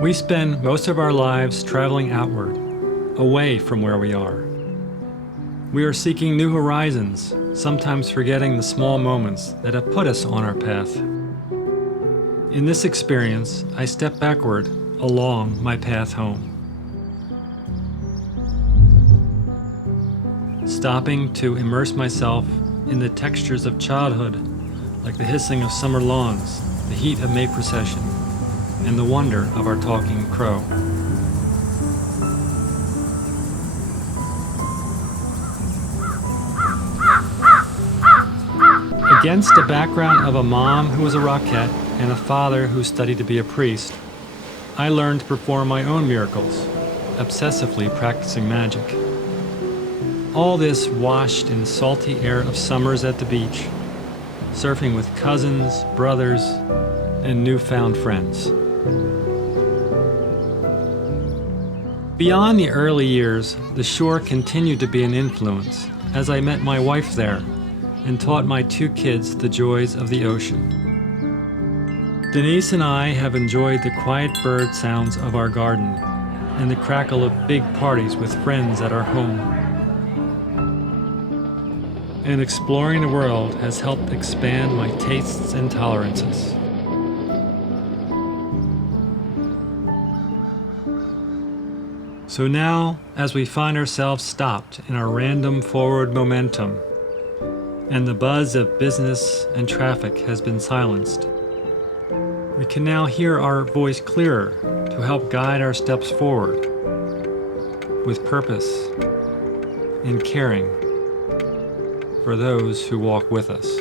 We spend most of our lives traveling outward, away from where we are. We are seeking new horizons, sometimes forgetting the small moments that have put us on our path. In this experience, I step backward along my path home, stopping to immerse myself in the textures of childhood, like the hissing of summer lawns, the heat of May procession, and the wonder of our talking crow. Against the background of a mom who was a rockette and a father who studied to be a priest, I learned to perform my own miracles, obsessively practicing magic. All this washed in the salty air of summers at the beach, surfing with cousins, brothers, and newfound friends. Beyond the early years, the shore continued to be an influence as I met my wife there and taught my 2 kids the joys of the ocean. Denise and I have enjoyed the quiet bird sounds of our garden and the crackle of big parties with friends at our home. And exploring the world has helped expand my tastes and tolerances. So now, as we find ourselves stopped in our random forward momentum, and the buzz of business and traffic has been silenced, we can now hear our voice clearer to help guide our steps forward with purpose and caring for those who walk with us.